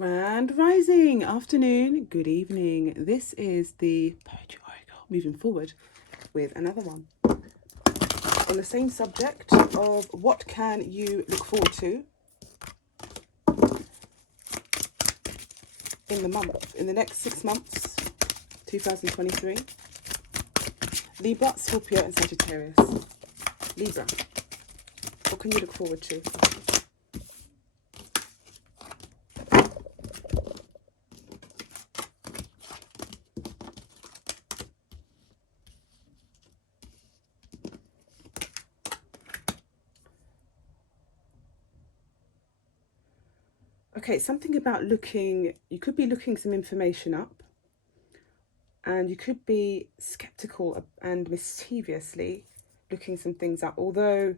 Grand rising, afternoon, good evening. This is the Poetry Oracle, moving forward with another one on the same subject of what can you look forward to in the next 6 months, 2023. Libra, Scorpio and Sagittarius. Libra, what can you look forward to? Okay, something about looking, you could be looking some information up and you could be skeptical and mischievously looking some things up, although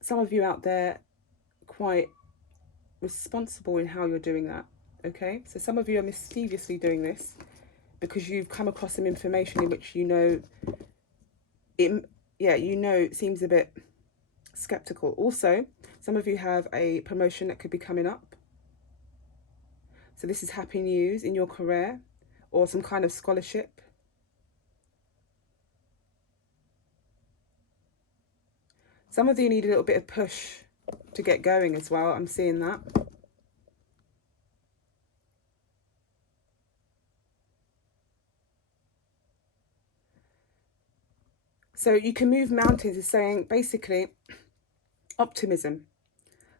some of you out there quite responsible in how you're doing that. Okay, so some of you are mischievously doing this because you've come across some information in which it seems a bit skeptical. Also, some of you have a promotion that could be coming up. So this is happy news in your career or some kind of scholarship. Some of you need a little bit of push to get going as well. I'm seeing that. So you can move mountains is saying basically optimism.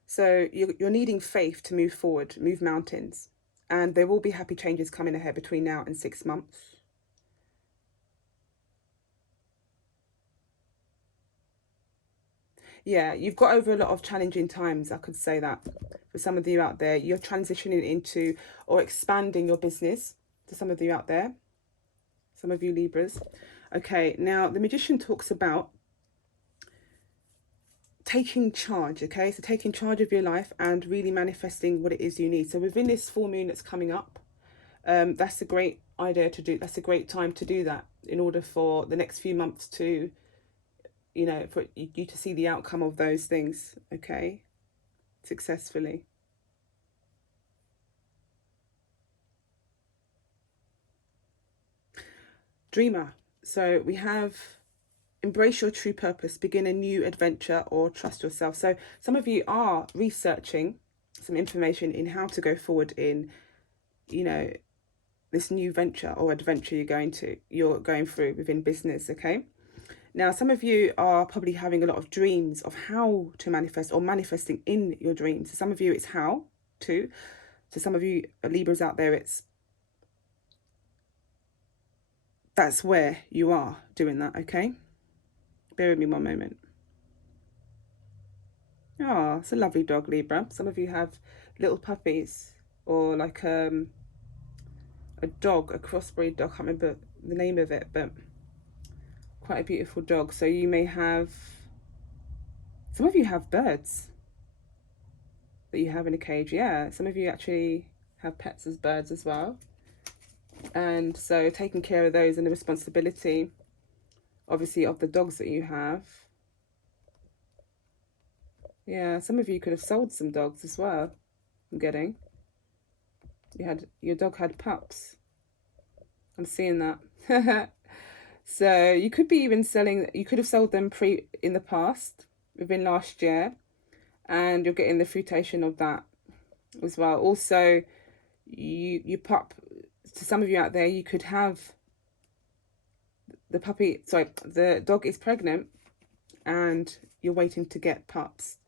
So you're needing faith to move forward, move mountains. And there will be happy changes coming ahead between now and 6 months. Yeah, you've got over a lot of challenging times, I could say that. For some of you out there, you're transitioning into or expanding your business. To some of you out there, some of you Libras. Okay, now the Magician talks about taking charge, okay? So taking charge of your life and really manifesting what it is you need. So within this full moon that's coming up, that's a great idea to do. That's a great time to do that in order for the next few months to, you know, for you to see the outcome of those things, okay, successfully. Dreamer. So we have embrace your true purpose, begin a new adventure, or trust yourself. So some of you are researching some information in how to go forward in, you know, this new venture or adventure you're going through within business, okay? Now, some of you are probably having a lot of dreams of how to manifest or manifesting in your dreams. So some of you, it's how to. So some of you Libras out there, that's where you are doing that, okay? Bear with me one moment. Oh, it's a lovely dog, Libra. Some of you have little puppies or like a dog, a crossbreed dog. I can't remember the name of it, but quite a beautiful dog. So you may have, some of you have birds that you have in a cage. Yeah, some of you actually have pets as birds as well. And so taking care of those and the responsibility, obviously, of the dogs that you have. Yeah, some of you could have sold some dogs as well. I'm getting. Your dog had pups. I'm seeing that. So you could be even selling, you could have sold them in the past, within last year, and you're getting the fruitation of that as well. Also, you pup, to some of you out there, you could have the dog is pregnant and you're waiting to get pups.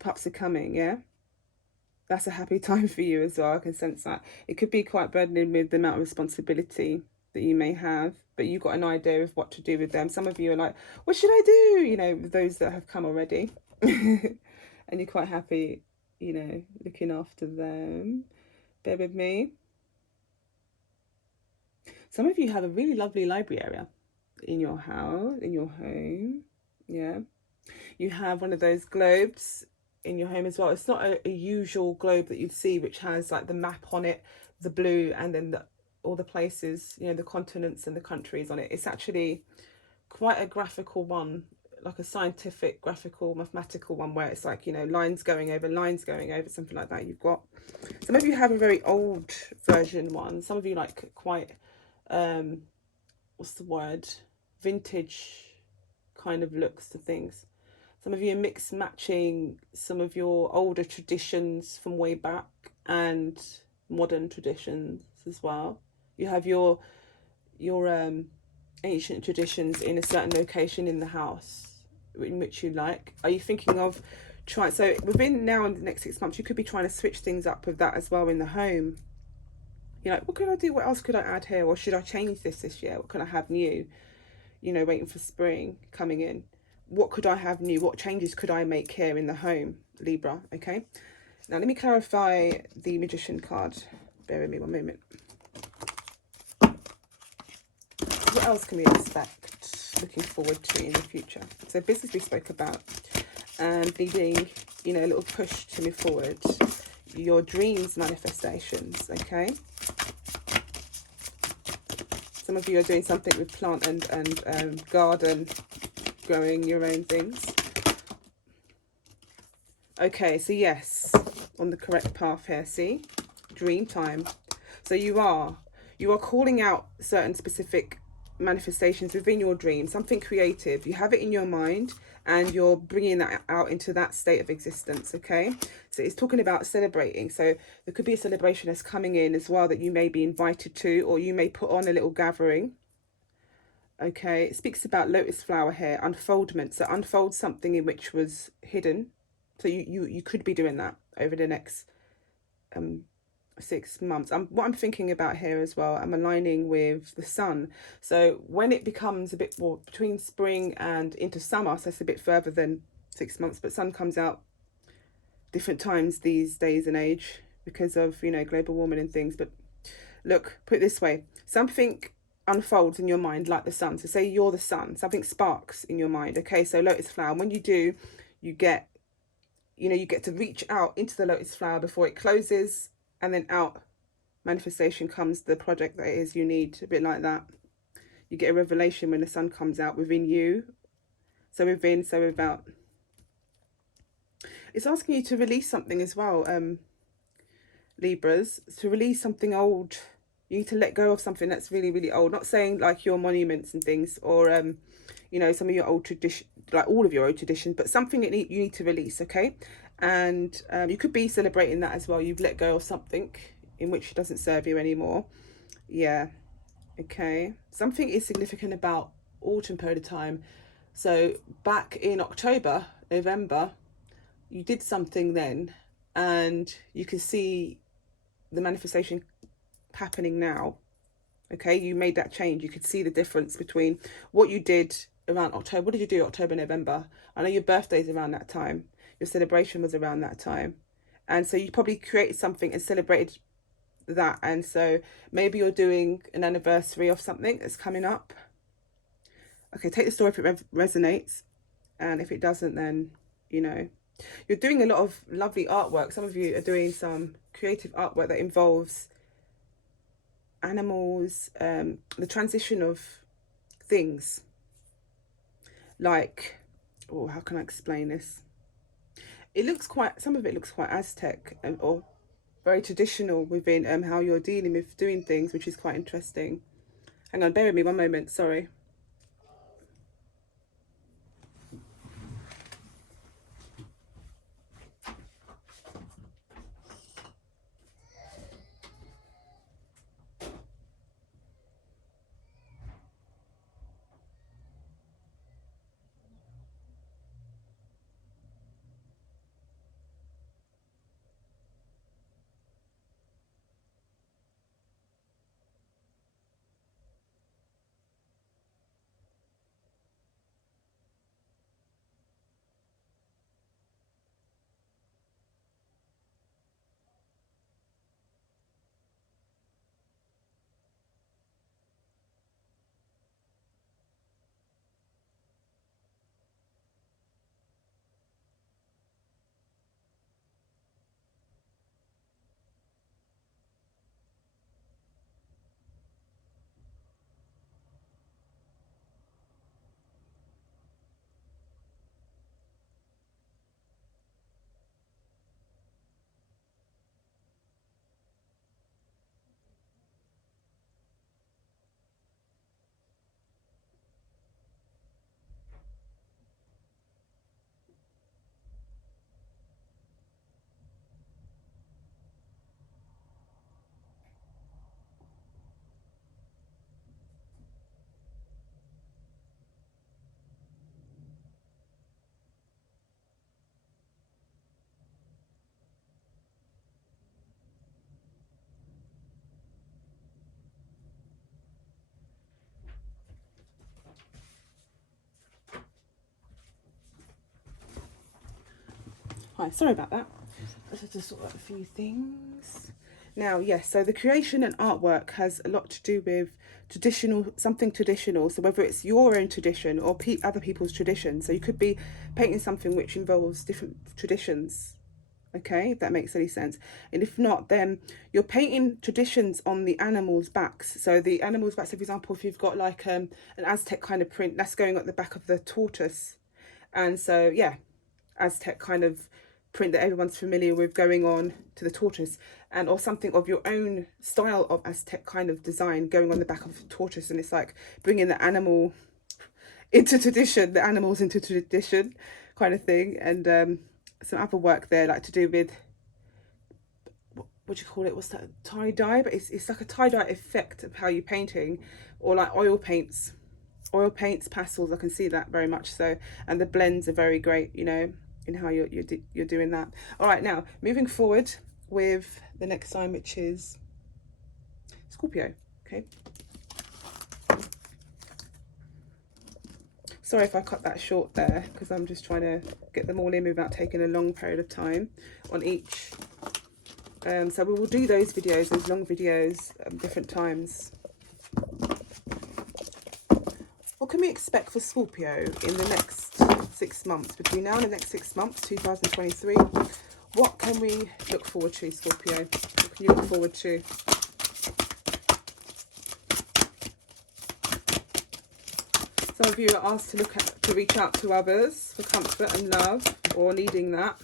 Pups are coming, yeah? That's a happy time for you as well. I can sense that. It could be quite burdening with the amount of responsibility that you may have, but you've got an idea of what to do with them. Some of you are like, what should I do? You know, those that have come already. And you're quite happy, you know, looking after them. Bear with me. Some of you have a really lovely library area in your house, in your home. Yeah. You have one of those globes in your home as well. It's not a usual globe that you'd see, which has like the map on it, the blue, and then all the places, you know, the continents and the countries on it. It's actually quite a graphical one, like a scientific, graphical, mathematical one where it's like, you know, lines going over, something like that you've got. Some of you have a very old version one. Some of you like quite, what's the word? Vintage kind of looks to things. Some of you are mix matching some of your older traditions from way back and modern traditions as well. You have your ancient traditions in a certain location in the house in which you like. Are you thinking of trying, so within now and the next 6 months, you could be trying to switch things up with that as well in the home. You're like, what could I do? What else could I add here? Or should I change this year? What can I have new? You know, waiting for spring coming in. What could I have new? What changes could I make here in the home, Libra? Okay. Now, let me clarify the Magician card. Bear with me one moment. What else can we expect looking forward to in the future? So business we spoke about, and needing, you know, a little push to move forward. Your dreams manifestations, okay? Some of you are doing something with plant and garden, growing your own things. Okay, so yes, on the correct path here, see? Dream time. So you are calling out certain specific manifestations within your dream, something creative. You have it in your mind and you're bringing that out into that state of existence, okay? So it's talking about celebrating. So there could be a celebration that's coming in as well that you may be invited to, or you may put on a little gathering. Okay, it speaks about lotus flower here, unfoldment. So unfold something in which was hidden. So you could be doing that over the next 6 months. What I'm thinking about here as well, I'm aligning with the sun. So when it becomes a bit more between spring and into summer, so it's a bit further than 6 months, but sun comes out different times these days and age because of, you know, global warming and things. But look, put it this way, something unfolds in your mind like the sun. So say you're the sun, something sparks in your mind. Okay, so lotus flower, when you do, you get, you know, you get to reach out into the lotus flower before it closes, and then out manifestation comes the project that it is you need, a bit like that. You get a revelation when the sun comes out within you. So within, so without. It's asking you to release something as well, Libras, to release something old. You need to let go of something that's really, really old. Not saying like your monuments and things, or you know, some of your old tradition, like all of your old traditions, but something that you need to release, okay? And you could be celebrating that as well. You've let go of something in which it doesn't serve you anymore. Yeah, okay. Something is significant about autumn period of time. So back in October, November, you did something then, and you can see the manifestation happening now. Okay, you made that change. You could see the difference between what you did around October. What did you do October, November? I know your birthday's around that time. Your celebration was around that time. And so you probably created something and celebrated that. And so maybe you're doing an anniversary of something that's coming up. Okay, take the story if it resonates. And if it doesn't, then, you know, you're doing a lot of lovely artwork. Some of you are doing some creative artwork that involves animals, the transition of things. Like, oh, how can I explain this? It looks quite, some of it looks quite Aztec or very traditional within how you're dealing with doing things, which is quite interesting. Hang on, bear with me one moment, sorry. Hi, sorry about that. Let's just sort out a few things. Now, yes, so the creation and artwork has a lot to do with something traditional. So whether it's your own tradition or other people's tradition. So you could be painting something which involves different traditions. Okay, if that makes any sense. And if not, then you're painting traditions on the animals' backs. So the animals' backs, so for example, if you've got like an Aztec kind of print, that's going at the back of the tortoise. And so, yeah, Aztec kind of print that everyone's familiar with going on to the tortoise, and or something of your own style of Aztec kind of design going on the back of the tortoise. And it's like bringing the animal into tradition, the animals into tradition kind of thing. And some other work there like to do with, what do you call it, what's that, tie-dye? But it's like a tie-dye effect of how you're painting, or like oil paints, pastels. I can see that very much so, and the blends are very great, you know, in how you're doing that. All right, now moving forward with the next sign, which is Scorpio. Okay, sorry if I cut that short there, because I'm just trying to get them all in without taking a long period of time on each. So we will do those videos, those long videos, different times. What can we expect for Scorpio in the next 6 months? Between now and the next 6 months, 2023, what can we look forward to, Scorpio? What can you look forward to? Some of you are asked to reach out to others for comfort and love, or needing that,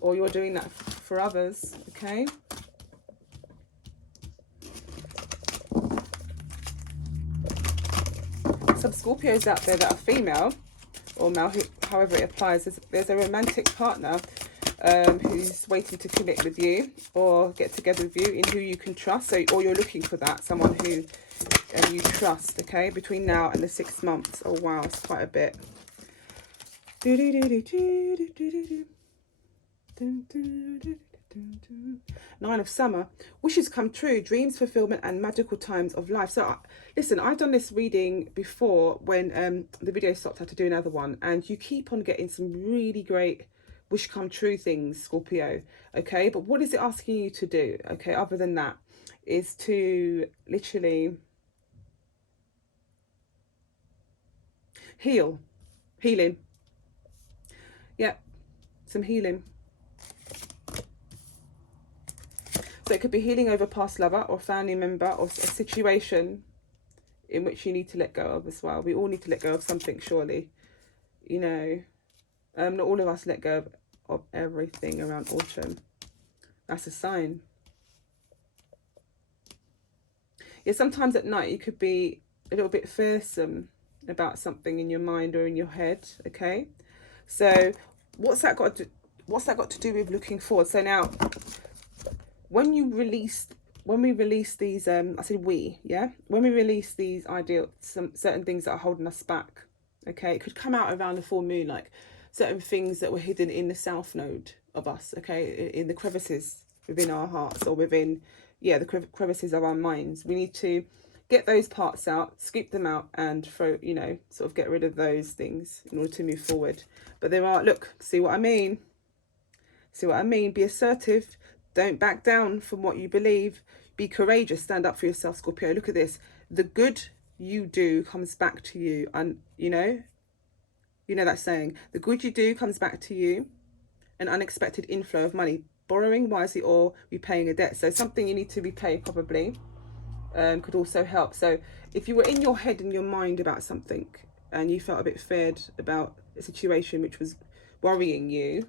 or you're doing that for others, okay? Some Scorpios out there that are female or male, however it applies. There's a romantic partner who's waiting to commit with you or get together with you, in who you can trust. So, or you're looking for that, someone who you trust, okay, between now and the 6 months. Oh wow, it's quite a bit. Nine of Summer. Wishes come true, dreams fulfillment, and magical times of life. So listen, I've done this reading before when the video stopped. I had to do another one, and you keep on getting some really great wish come true things, Scorpio, okay? But what is it asking you to do, okay, other than that, is to literally healing. Yeah, some healing. So it could be healing over past lover or family member, or a situation in which you need to let go of as well. We all need to let go of something, surely. You know, not all of us let go of everything around autumn. That's a sign. Yeah, sometimes at night you could be a little bit fearsome about something in your mind or in your head, okay? So what's that got to do with looking forward? So now, when we release these, I said we, yeah? When we release these ideals, some certain things that are holding us back, okay? It could come out around the full moon, like certain things that were hidden in the south node of us, okay? In the crevices within our hearts, or within, yeah, the crevices of our minds. We need to get those parts out, scoop them out, and throw, you know, sort of get rid of those things in order to move forward. But there are, look, see what I mean? See what I mean? Be assertive. Don't back down from what you believe. Be courageous. Stand up for yourself, Scorpio. Look at this. The good you do comes back to you. And you know that saying. The good you do comes back to you. An unexpected inflow of money. Borrowing wisely or repaying a debt. So something you need to repay probably could also help. So if you were in your head and your mind about something, and you felt a bit feared about a situation which was worrying you,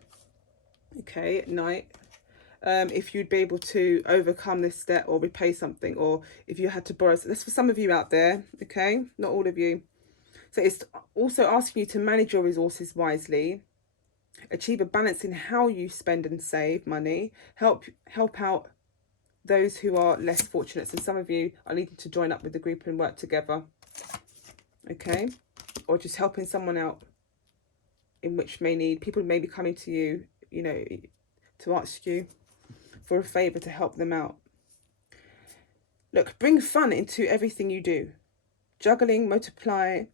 okay, at night, if you'd be able to overcome this debt or repay something, or if you had to borrow. So that's for some of you out there, okay, not all of you. So it's also asking you to manage your resources wisely, achieve a balance in how you spend and save money, help out those who are less fortunate. So some of you are needing to join up with the group and work together, okay, or just helping someone out in which people may be coming to you, you know, to ask you for a favor to help them out. Look, bring fun into everything you do. Juggling, multiply,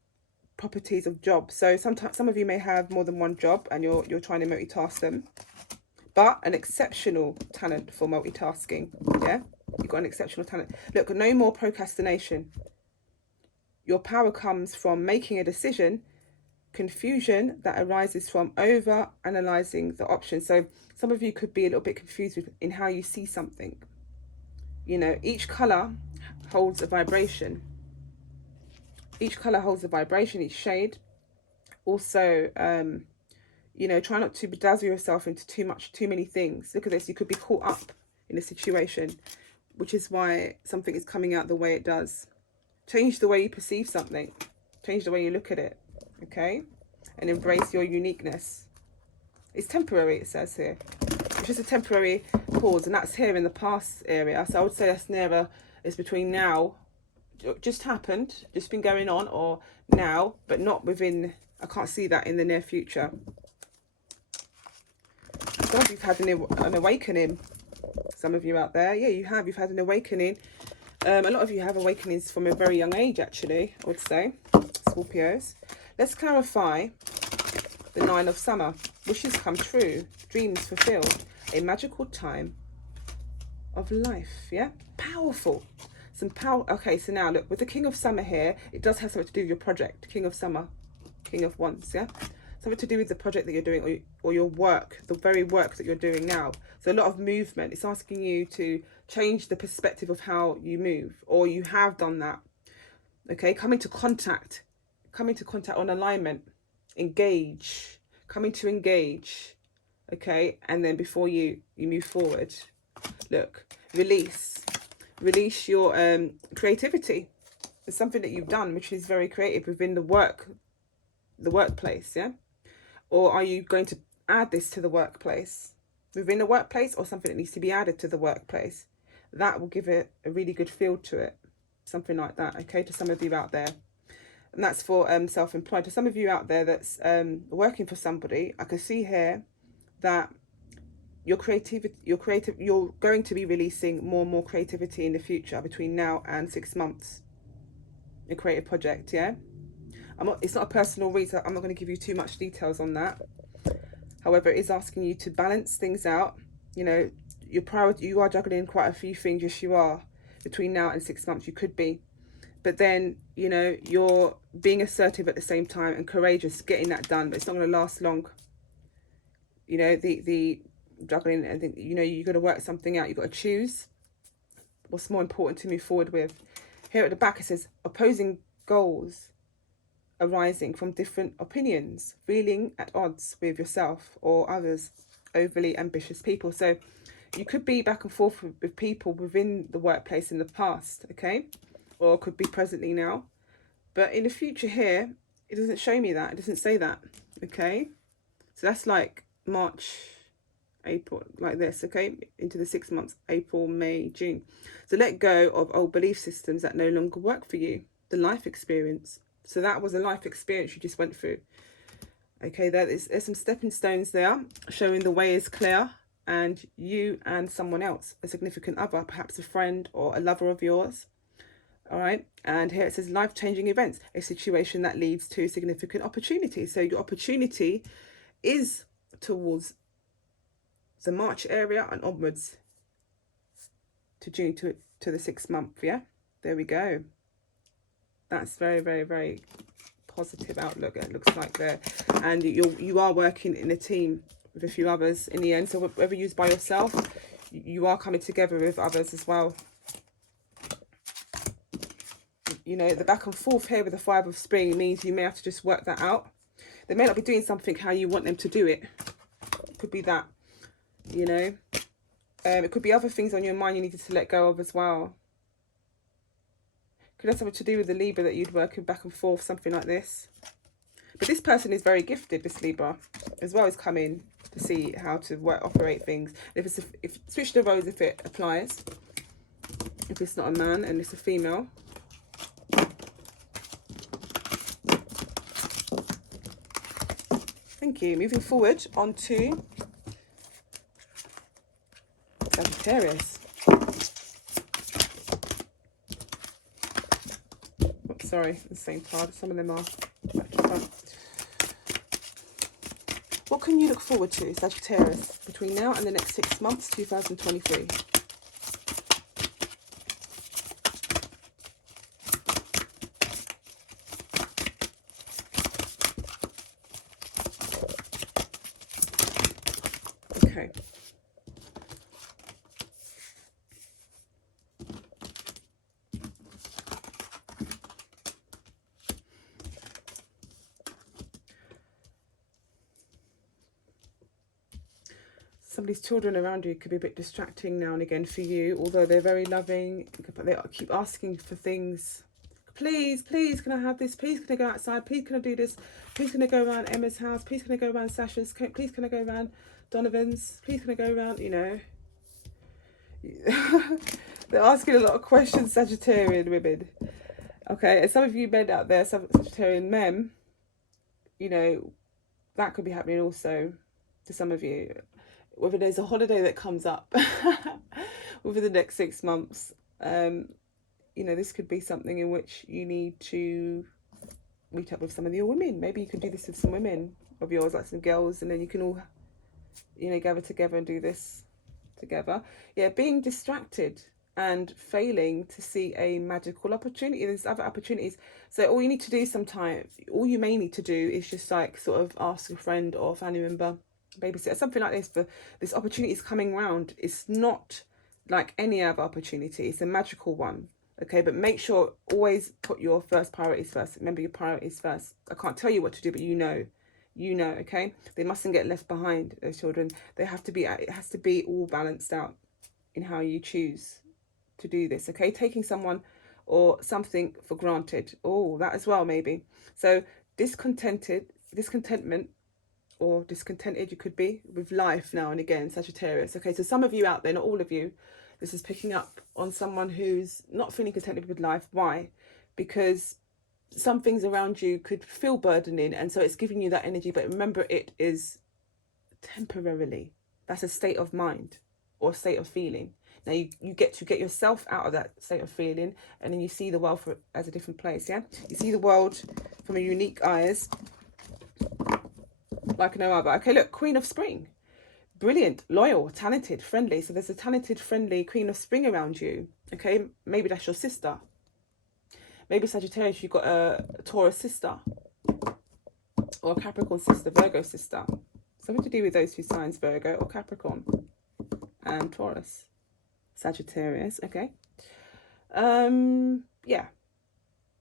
properties of jobs. So sometimes some of you may have more than one job and you're trying to multitask them, but an exceptional talent for multitasking. Yeah, you've got an exceptional talent. Look, no more procrastination. Your power comes from making a decision. Confusion that arises from over analyzing the options. So some of you could be a little bit confused in how you see something. You know, each color holds a vibration. Each color holds a vibration, each shade. Also, you know, try not to bedazzle yourself into too many things. Look at this, you could be caught up in a situation, which is why something is coming out the way it does. Change the way you perceive something. Change the way you look at it, okay? And embrace your uniqueness. It's temporary, it says here. It's just a temporary pause, and that's here in the past area. So I would say that's nearer, it's between now, just happened, just been going on, or now, but not within, I can't see that in the near future. Some of you've had an awakening. Some of you out there, yeah, you have. You've had an awakening. A lot of you have awakenings from a very young age, actually, I would say, Scorpios. Let's clarify the 9 of Summer. Wishes come true, dreams fulfilled, a magical time of life, yeah? Powerful. Some power. Okay, so now, look, with the King of Summer here, it does have something to do with your project. King of Summer, King of Wands, yeah? Something to do with the project that you're doing, or your work, the very work that you're doing now. So a lot of movement. It's asking you to change the perspective of how you move, or you have done that. Okay, come into contact on alignment, engage, coming to engage. Okay, and then before you move forward, look, release your creativity. It's something that you've done which is very creative within the workplace, yeah? Or are you going to add this to the workplace, within the workplace, or something that needs to be added to the workplace? That will give it a really good feel to it, something like that, okay, to some of you out there. And that's for self-employed. To some of you out there that's working for somebody, I can see here that you're going to be releasing more and more creativity in the future between now and 6 months. A creative project, yeah? It's not a personal reason. I'm not going to give you too much details on that. However, it is asking you to balance things out. You know, you are juggling quite a few things. Yes, you are. Between now and 6 months, you could be. But then, you know, you're being assertive at the same time and courageous, getting that done. But it's not going to last long. You know, the juggling, and think, you know, you've got to work something out. You've got to choose what's more important to move forward with. Here at the back, it says opposing goals arising from different opinions, feeling at odds with yourself or others, overly ambitious people. So you could be back and forth with people within the workplace in the past, okay? Or could be presently now. But in the future here, it doesn't show me that. It doesn't say that, okay? So that's like March, April, like this, okay? Into the 6 months, April, May, June. So let go of old belief systems that no longer work for you. The life experience. So that was a life experience you just went through. Okay, there's some stepping stones there, showing the way is clear, and you and someone else, a significant other, perhaps a friend or a lover of yours. All right, and here it says life-changing events, a situation that leads to significant opportunity. So your opportunity is towards the March area and onwards to June, to the 6 month, yeah? There we go. That's very, very, very positive outlook, it looks like there. And you are working in a team with a few others in the end. So whether you're by yourself, you are coming together with others as well. You know, the back and forth here with the 5 of Spring means you may have to just work that out. They may not be doing something how you want them to do it. It could be that, you know. It could be other things on your mind you needed to let go of as well. Could have something to do with the Libra that you'd work back and forth, something like this. But this person is very gifted, this Libra, as well as coming to see how to operate things. If switch the roles if it applies. If it's not a man and it's a female. Thank you. Moving forward on to Sagittarius. Oops, sorry, the same card. Some of them are what can you look forward to, Sagittarius, between now and the next 6 months, 2023? Okay. Somebody's children around you could be a bit distracting now and again for you, although they're very loving, but they keep asking for things. Please, please, can I have this? Please, can I go outside? Please, can I do this? Please, can I go around Emma's house? Please, can I go around Sasha's? Please, can I go around Donovan's? Please, can I go around, you know? They're asking a lot of questions, Sagittarian women. Okay, and some of you men out there, some Sagittarian men, you know, that could be happening also to some of you. Whether there's a holiday that comes up within the next 6 months, you know, this could be something in which you need to meet up with some of your women. Maybe you can do this with some women of yours, like some girls, and then you can all, you know, gather together and do this together. Yeah, being distracted and failing to see a magical opportunity. There's other opportunities. So all you need to do sometimes, all you may need to do is just like sort of ask a friend or family member, babysitter, something like this, but this opportunity is coming round. It's not like any other opportunity. It's a magical one. Okay, but make sure always put your first priorities first. Remember your priorities first. I can't tell you what to do, but you know, okay? They mustn't get left behind, those children. They have to be, it has to be all balanced out in how you choose to do this, okay? Taking someone or something for granted. Oh, that as well, maybe. So discontentment, or discontented you could be with life now and again, Sagittarius. Okay, so some of you out there, not all of you, this is picking up on someone who's not feeling contented with life. Why? Because some things around you could feel burdening, and so it's giving you that energy, but remember, it is temporarily. That's a state of mind or a state of feeling. Now you get to get yourself out of that state of feeling, and then you see the world as a different place. Yeah, you see the world from a unique eyes, like no other. Okay, look, Queen of Spring. Brilliant, loyal, talented, friendly. So there's a talented, friendly Queen of Spring around you. Okay, maybe that's your sister. Maybe Sagittarius, you've got a Taurus sister, or a Capricorn sister, Virgo sister. Something to do with those two signs, Virgo or Capricorn, and Taurus. Sagittarius, okay. Yeah.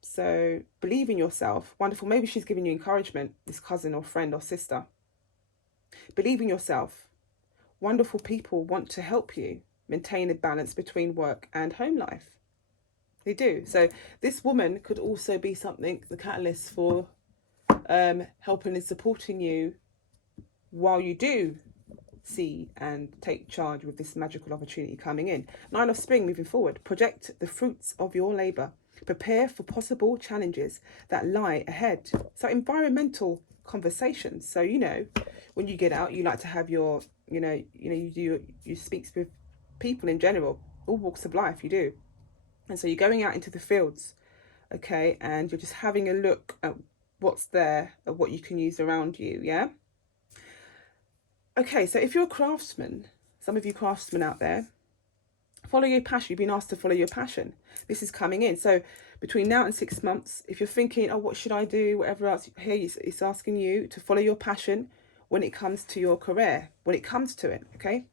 So believe in yourself. Wonderful. Maybe she's giving you encouragement, this cousin or friend or sister. Believe in yourself. Wonderful people want to help you maintain a balance between work and home life. They do. So this woman could also be something, the catalyst for helping and supporting you while you do see and take charge with this magical opportunity coming in. 9 of Spring, moving forward. Project the fruits of your labour. Prepare for possible challenges that lie ahead. So environmental conversations. So, you know, when you get out, you like to have your, you speak with people in general, all walks of life, you do. And so you're going out into the fields, okay, and you're just having a look at what's there, at what you can use around you, yeah? Okay, so if you're a craftsman, some of you craftsmen out there, follow your passion. You've been asked to follow your passion. This is coming in. So between now and 6 months, if you're thinking, oh, what should I do? Whatever else, here it's asking you to follow your passion when it comes to your career, when it comes to it, okay?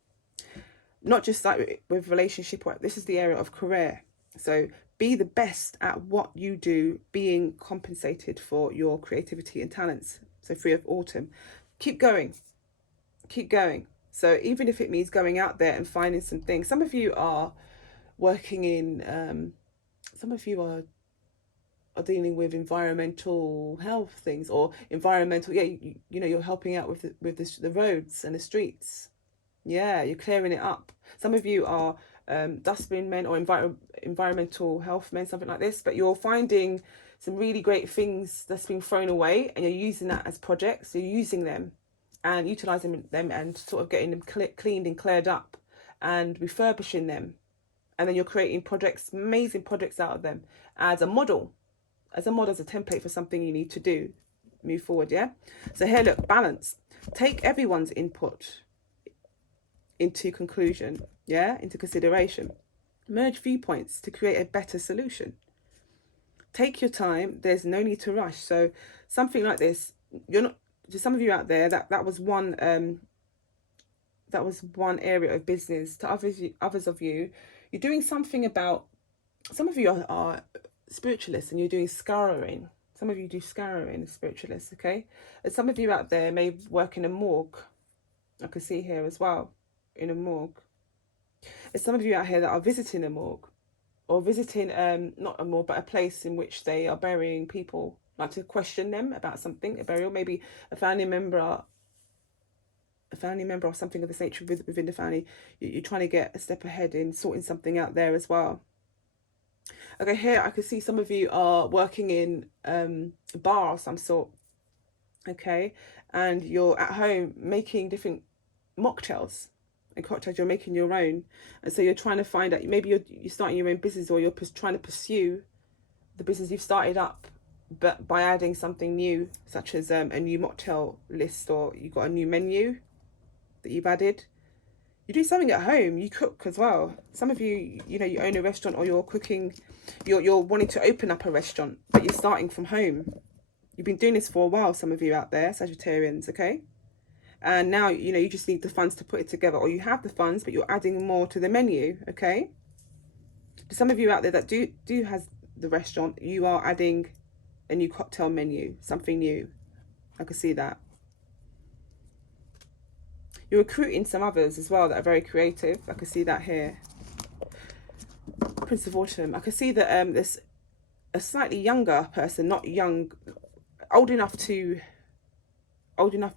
Not just like with relationship work. This is the area of career. So be the best at what you do, being compensated for your creativity and talents. So 3 of Autumn. Keep going. Keep going. So even if it means going out there and finding some things, some of you are working in, some of you are dealing with environmental health things, or environmental, yeah, you know, you're helping out with the roads and the streets. Yeah, you're clearing it up. Some of you are dustbin men or environmental health men, something like this, but you're finding some really great things that's been thrown away, and you're using that as projects. So you're using them and utilizing them and sort of getting them cleaned and cleared up and refurbishing them. And then you're creating projects, amazing projects out of them as a model, as a template for something you need to do, move forward, yeah? So here, look, balance. Take everyone's input into conclusion, yeah, into consideration. Merge viewpoints to create a better solution. Take your time. There's no need to rush. So something like this, you're not, to some of you out there, that was one area of business. To others of you, you're doing something about, some of you are spiritualists and you're doing scouring. Some of you do scouring as spiritualists, okay? And some of you out there may work in a morgue. I can see here as well, in a morgue. And some of you out here that are visiting a morgue, or visiting, not a morgue, but a place in which they are burying people, like to question them about something, a burial, maybe a family member or something of this nature within the family. You're trying to get a step ahead in sorting something out there as well. Okay, here I can see some of you are working in a bar of some sort, okay, and you're at home making different mocktails and cocktails. You're making your own, and so you're trying to find out, maybe you're starting your own business, or you're trying to pursue the business you've started up, but by adding something new, such as a new mocktail list, or you've got a new menu that you've added. You do something at home, you cook as well. Some of you, you know, you own a restaurant, or you're cooking, you're wanting to open up a restaurant, but you're starting from home. You've been doing this for a while, some of you out there, Sagittarians, okay? And now, you know, you just need the funds to put it together, or you have the funds, but you're adding more to the menu, okay? To some of you out there that do has the restaurant, you are adding a new cocktail menu, something new. I can see that. You're recruiting some others as well that are very creative. I can see that here. Prince of Autumn. I can see that there's a slightly younger person, not young, old enough to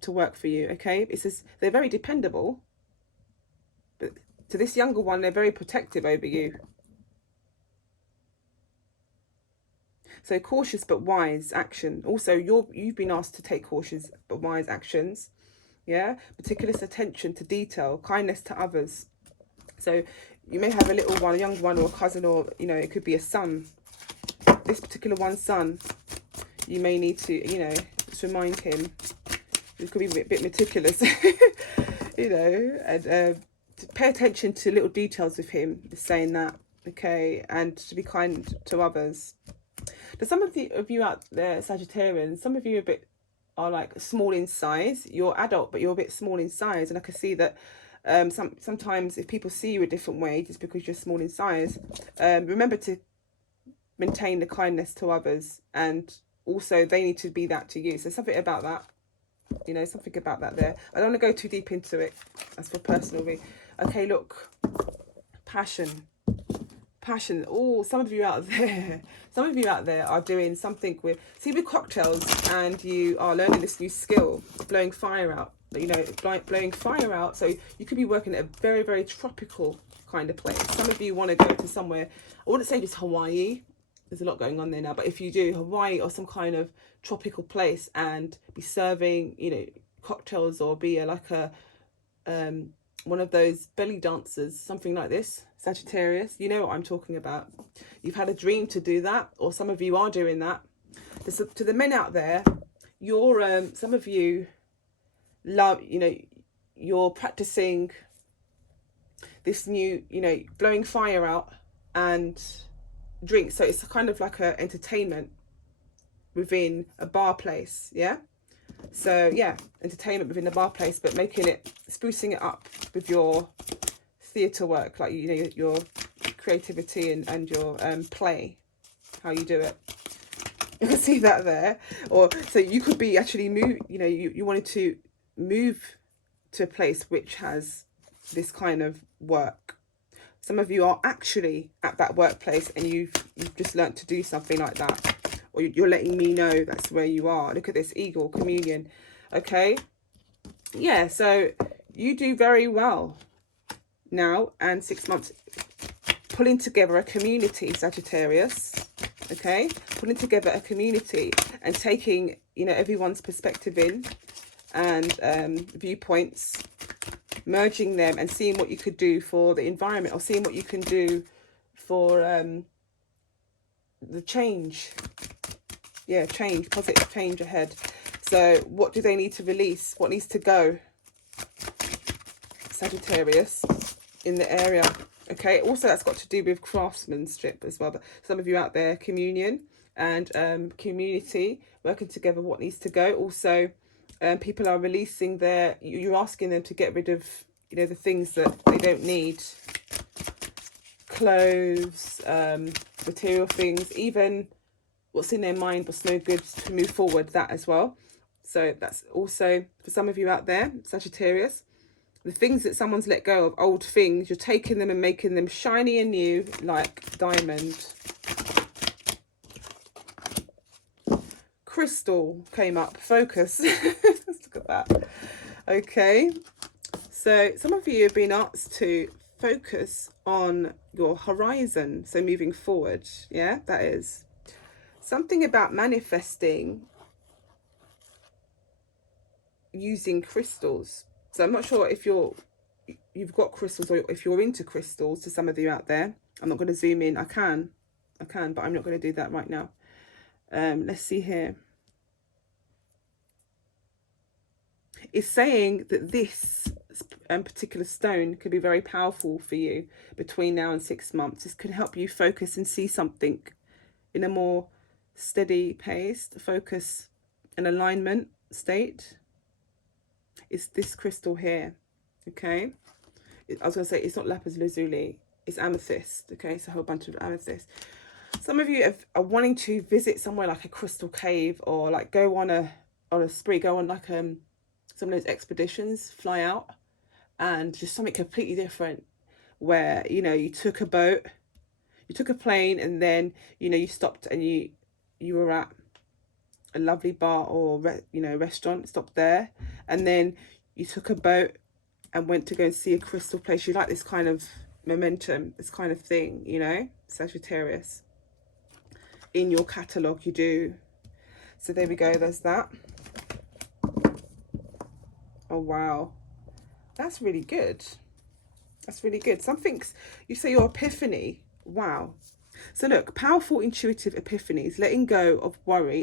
work for you, okay? It says they're very dependable, but to this younger one, they're very protective over you. So cautious but wise action. Also, you've been asked to take cautious but wise actions. Yeah, meticulous attention to detail, kindness to others. So you may have a little one, a young one, or a cousin, or, you know, it could be a son. This particular one's son, you may need to, you know, just remind him. It could be a bit meticulous, you know, and to pay attention to little details with him, saying that, okay, and to be kind to others. There's some of you out there, Sagittarians, some of you are like small in size. You're adult, but you're a bit small in size, and I can see that sometimes if people see you a different way just because you're small in size, remember to maintain the kindness to others, and also they need to be that to you. So something about that, you know, something about that there. I don't want to go too deep into it. That's for personal reason. Okay, look, passion. Oh, some of you out there are doing something with cocktails, and you are learning this new skill, blowing fire out, you know, blowing fire out. So you could be working at a very, very tropical kind of place. Some of you want to go to somewhere, I wouldn't say just Hawaii, there's a lot going on there now, but if you do, Hawaii or some kind of tropical place, and be serving, you know, cocktails, or be like a one of those belly dancers, something like this, Sagittarius. You know what I'm talking about. You've had a dream to do that, or some of you are doing that. To the men out there, you're some of you love, you know, you're practicing this new, you know, blowing fire out and drinks. So it's kind of like a entertainment within a bar place, yeah? So yeah, entertainment within the bar place, but sprucing it up with your theatre work, like, you know, your creativity and your play, how you do it. You can see that there. Or so you could be actually you wanted to move to a place which has this kind of work. Some of you are actually at that workplace, and you've just learnt to do something like that, or you're letting me know that's where you are. Look at this eagle communion. Okay, yeah, so you do very well now, and 6 months pulling together a community, Sagittarius. Okay, putting together a community and taking, you know, everyone's perspective in, and viewpoints, merging them and seeing what you could do for the environment, or seeing what you can do for the change. Yeah, change, positive change ahead. So what do they need to release? What needs to go, Sagittarius, in the area? Okay, also that's got to do with craftsmanship as well. But some of you out there, communion and community, working together, what needs to go. Also, people are releasing their, you're asking them to get rid of, you know, the things that they don't need. Clothes, material things, even what's in their mind, what's no good, to move forward, that as well. So that's also for some of you out there, Sagittarius. The things that someone's let go of, old things, you're taking them and making them shiny and new, like diamond. Crystal came up, focus. Let's look at that. Okay, so some of you have been asked to focus on your horizon, so moving forward. Yeah, that is something about manifesting using crystals. So I'm not sure if you've got crystals or if you're into crystals. To some of you out there, I'm not going to zoom in. I can, but I'm not going to do that right now. Let's see here. It's saying that this particular stone could be very powerful for you between now and 6 months. This could help you focus and see something in a more steady pace, focus and alignment state. It's this crystal here. Okay, I was going to say it's not lapis lazuli, it's amethyst. Okay, it's a whole bunch of amethyst. Some of you are wanting to visit somewhere like a crystal cave, or like go on a spree, go on like some of those expeditions, fly out, and just something completely different, where, you know, you took a boat, you took a plane, and then, you know, you stopped and you were at a lovely bar or restaurant, stopped there, and then you took a boat and went to go and see a crystal place. You like this kind of momentum, this kind of thing, you know, Sagittarius. In your catalogue, you do. So there we go, there's that. Oh wow, that's really good. That's really good. Something's, you say your epiphany. Wow. So look, powerful intuitive epiphanies, letting go of worry